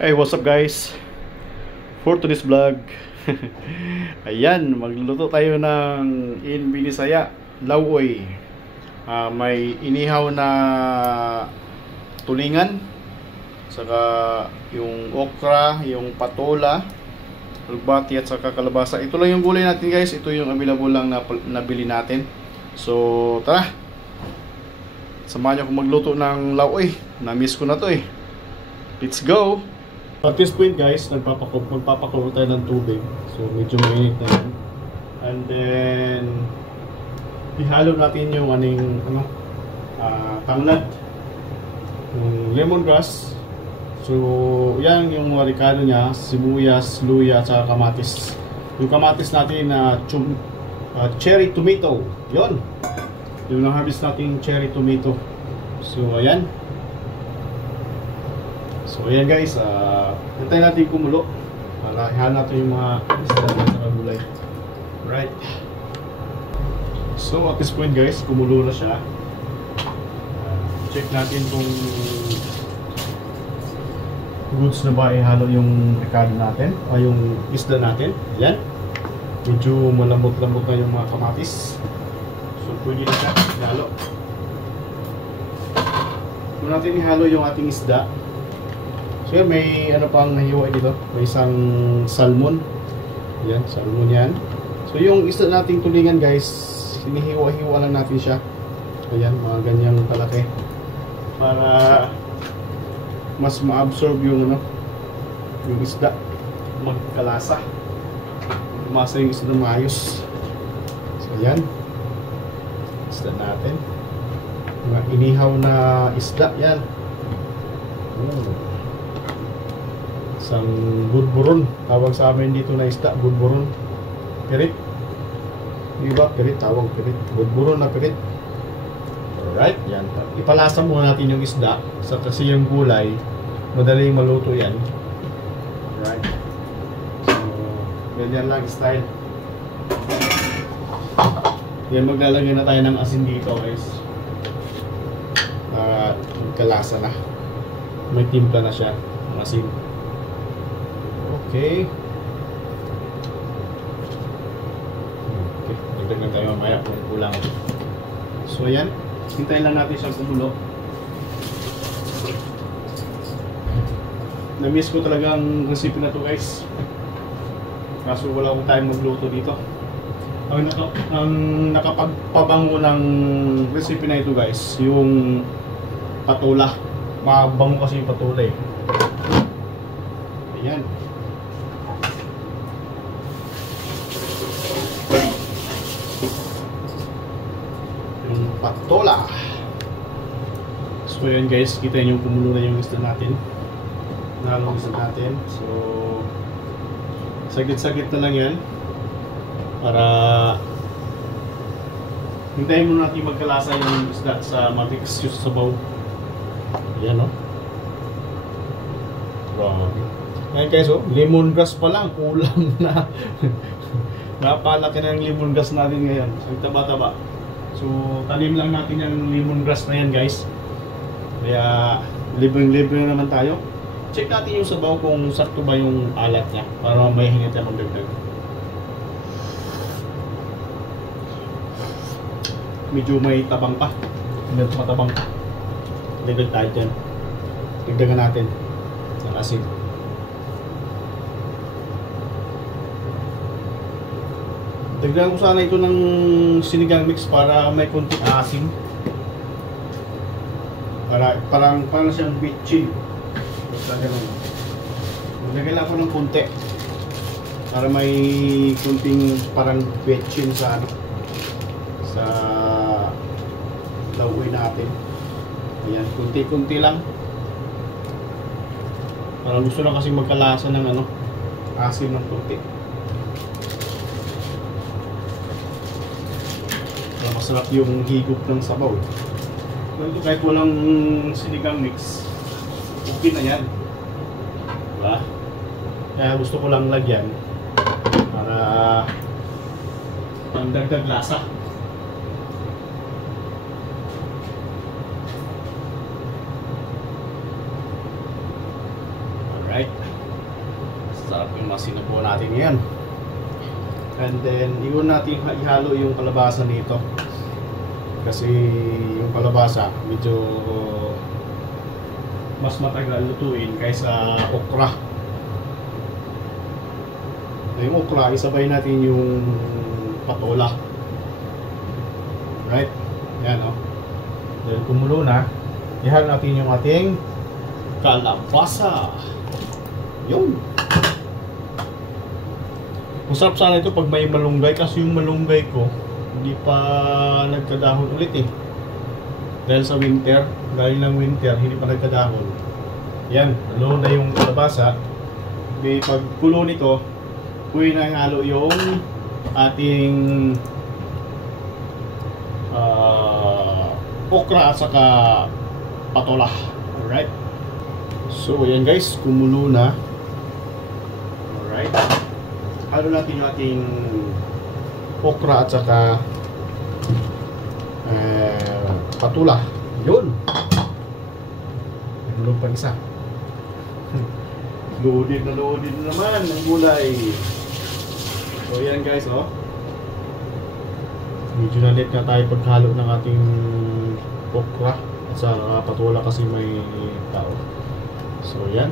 Hey, what's up guys? For today's vlog, ayan, magluluto tayo ng in Binisaya, lauoy. May inihaw na tulingan, saka yung okra, yung patola, lugbati at saka kalabasa. Ito lang yung gulay natin guys, ito yung available lang na nabili natin. So tara, samahan niyo akong magluto ng lauoy. Na-miss ko na to eh. Let's go! At this point guys, magpapakulo tayo ng tubig. So medyo mainit na yan. And then ihalo natin yung tanglad, yung lemongrass. So yan yung ricado niya, sibuyas, luya, at saka kamatis. Yung kamatis natin na cherry tomato. Yon. Yung na-harvest natin cherry tomato. So ayan. So ayan guys, hintayin natin kumulo para ihalo natin yung mga isda sa gulay. Right. So at this point guys, kumulo na siya. Check natin kung goods na ba ihalo yung ricado natin o yung isda natin. Ayan. Medyo malambot-lambot na yung mga kamatis. So pwede na siya ihalo. Kung natin ihalo yung ating isda, so yan, may pang nahiwa dito. May isang salmon. Yan, salmon yan. So yung isda nating tulingan guys, hinihiwa-hiwa lang natin siya. Ayan, mga ganyang kalaki. Para mas ma-absorb yung yung isda. Magkalasa. Umasa yung isda ng maayos. So ayan. Isda natin. Mga inihaw na isda. Yan. Isang budburon, tawag sa amin dito na isda, budburon. Pirit. Diba? Pirit, tawag pirit. Budburon na pirit. Alright, yan. Ipalasa muna natin yung isda. Kasi yung gulay, madaling maluto yan. Alright. So, ganyan lang style. Yan, maglalagay na tayo ng asin dito guys. Kalasa na. May timpla na siya. Ang asin. Okay. Okay, dagdagan tayo mamaya kung kulang. So ayan, hintayin lang natin siyang kumulo. Na-miss ko talaga ang recipe na to guys. Kaso wala akong time magluto dito. Ang nakapagpabango ng recipe na ito guys, yung patola. Mabango kasi yung patola eh. Ayan. Patola. So yun guys, kita nyo kumulo na yung isda natin. Nalong isda natin. So saglit-saglit na lang yan. Para hintayin muna natin magkalasa yung isda sa matiks yung sabaw. Ayan o. Grabe. Ngayon guys, lemongrass pa lang. Kulang na. Napalaki na yung lemongrass natin ngayon. Ang taba-taba. So, tanim lang natin yung lemongrass na yan guys. Kaya, libre-libre na naman tayo. Check natin yung sabaw kung sakto ba yung alat niya. Para mamaya hindi tayo magdagdag. Medyo may tabang pa. Medyo matabang pa. Dagdag tayo dyan. Dagdagan natin ng asin. Dagdagan ko sana ito ng sinigang mix para may konting asin. Parang siyang bitchin. Maglagay lang ako ng konti para may konting parang bitchin sa sa lauoy natin. Ayan, konti-konti lang. Parang gusto lang kasi magkalasa ng asin ng konti. Masarap yung higop ng sabaw. Ito kahit walang sinigang mix, okay na yan. Diba? Kaya gusto ko lang lagyan para pangdagdag lasa. Alright. Sarap yung masinubo natin ngayon. And then, iwan natin ihalo yung kalabasa nito. Kasi yung kalabasa, medyo mas matagal lutuin kaysa okra. Yung okra, isabay natin yung patola. Right? Yan, o. Dahil kumulo na, ihalo natin yung ating kalabasa. Yun. Masarap sana ito pag may malunggay, kasi yung malunggay ko hindi pa nagkadahon ulit eh. Dahil sa winter, galing ng winter, hindi pa nagkadahon. Yan, lalo na yung kalabasa. May pagkulo nito, pwede na halo yung ating okra at saka patola. Alright. So, ayan guys, kumulo na. Alright. Halo natin yung ating okra at saka patula. Yun. Nagulong pa isa. Loaded na naman ang gulay. So yan guys, oh. Medyo na late na tayo paghalo ng ating okra at saka patula kasi may tao. So yan.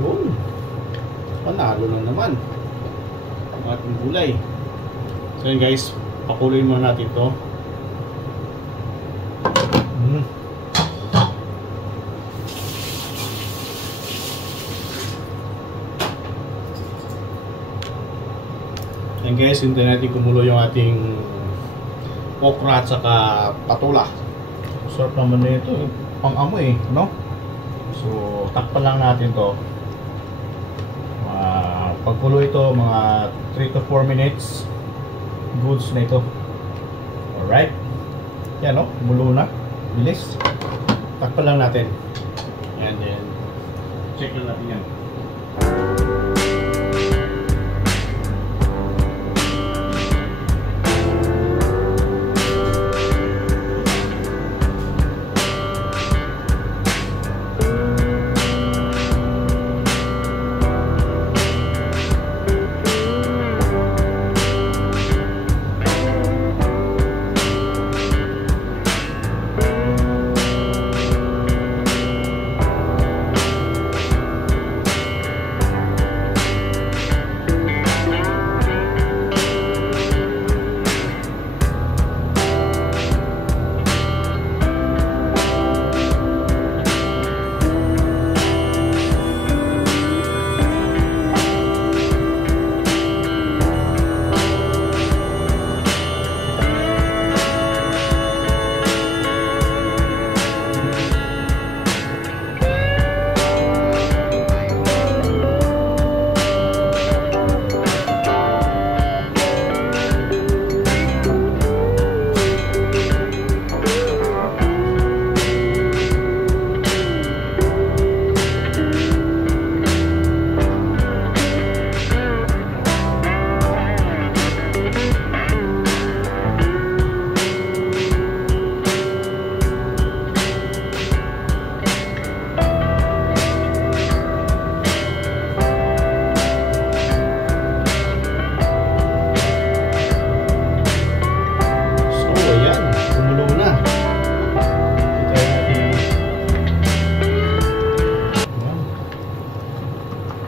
Yun. Panalo lang naman ang ating gulay. So yun guys, pakuloyin muna natin to. Yan guys, hintayin natin kumulo yung ating okra at saka patula. Sarap naman na ito, pang amoy, no? So takpan lang natin to. Pagkulo ito, mga 3 to 4 minutes, goods na ito. Alright. Yan, no? Kumulo na. Bilis. Takpan lang natin. And then, check lang natin yan.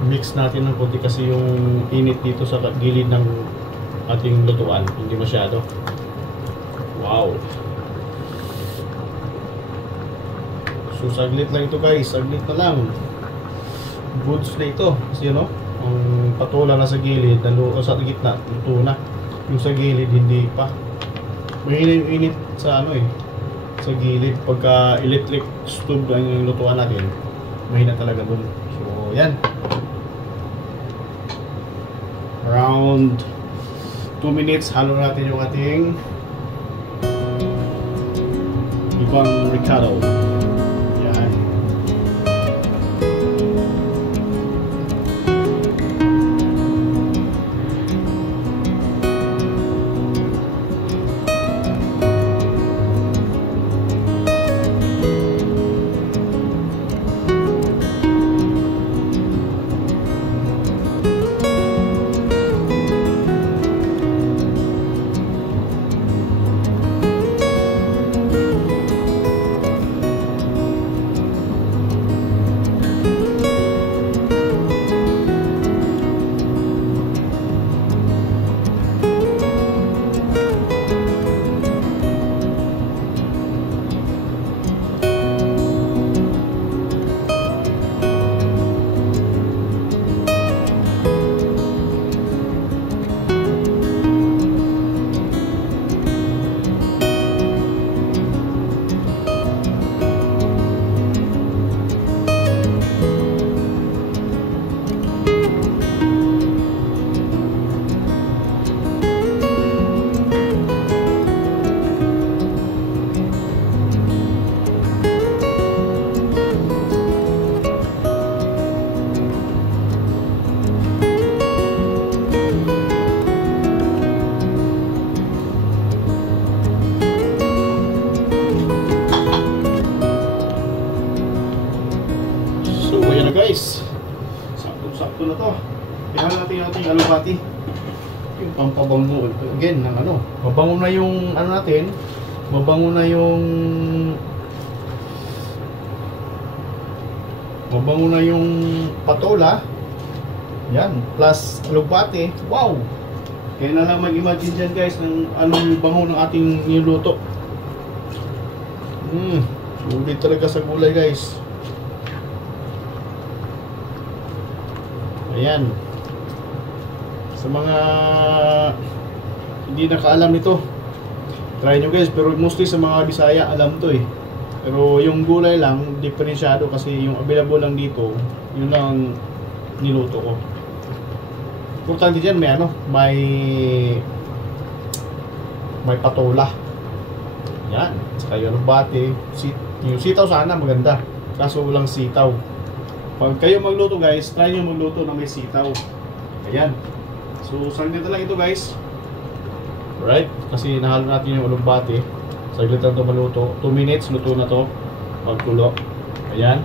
Mix natin ng konti kasi yung init dito sa gilid ng ating lutuan, hindi masyado. Wow. So saglit lang ito guys, saglit na lang. Goods na ito kasi ano, ang patula na sa gilid, sa gitna, luto na. Yung sa gilid hindi pa. Mahina yung init sa ano sa gilid. Pagka electric stove lang yung lutuan natin, mahina talaga dun. So yan. Around 2 minutes, halo natin yung ating ibang ricotta. Yan. guys. Sakto-sakto na to. Kaya natin yung ating alubati. Yung pampabango. Again, ng ano. Mabango na yung ano natin. Mabango na yung patola. Yan. Plus alubati. Wow! Kaya na lang mag-imagine dyan guys ng anong bango ng ating niluluto. Sulit talaga sa gulay guys. Ayan. Sa mga hindi nakaalam nito, try nyo guys. Pero mostly sa mga Bisaya alam to eh. Pero yung gulay lang diferensyado kasi yung available lang dito, yun lang niluto ko. Importante dyan may patola. Yan. Saka yung alubati. Yung sitaw sana maganda. Kaso walang sitaw. Pag kayo magluto guys, try nyo magluto na may sitaw. Ayan. So, saglit na lang ito guys. Alright. Kasi nahalo natin yung alubati. Saglit lang ito maluto. 2 minutes, luto na to. Pagkulo. Ayan.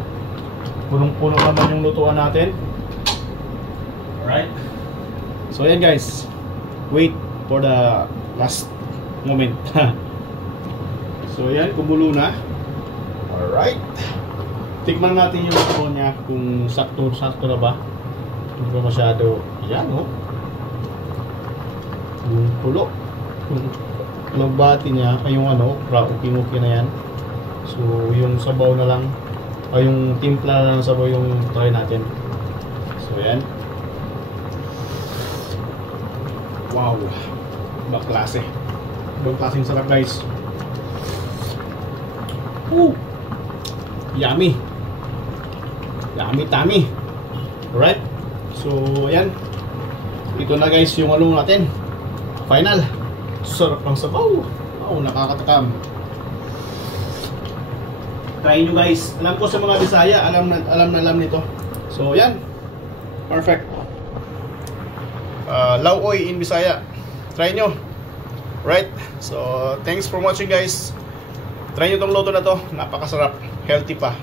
Punong-puno naman yung lutuan natin. Alright. So, ayan guys. Wait for the last moment. So, ayan. Kumulo na. Alright. Tikman natin yung luto niya kung sakto na ba. Hindi ba masyado. Ayan, oh. Yung pulo. Yung magbati niya. Ay, yung ano. Okay na yan. So, yung sabaw na lang. Ay, yung timpla na lang sabaw yung try natin. So, ayan. Wow. Ibang klase. Ibang klaseng sarap guys. Yummy. Yummy tummy. Alright. So, ayan. Ito na guys yung ano natin. Final. Sarap ng sabaw. Wow, nakakatakam. Try nyo guys. Alam ko sa mga Bisaya, alam nito. So, ayan. Perfect. Lauoy in Bisaya. Try nyo. Right? So, thanks for watching guys. Try nyo tong luto na to. Napakasarap. Healthy pa.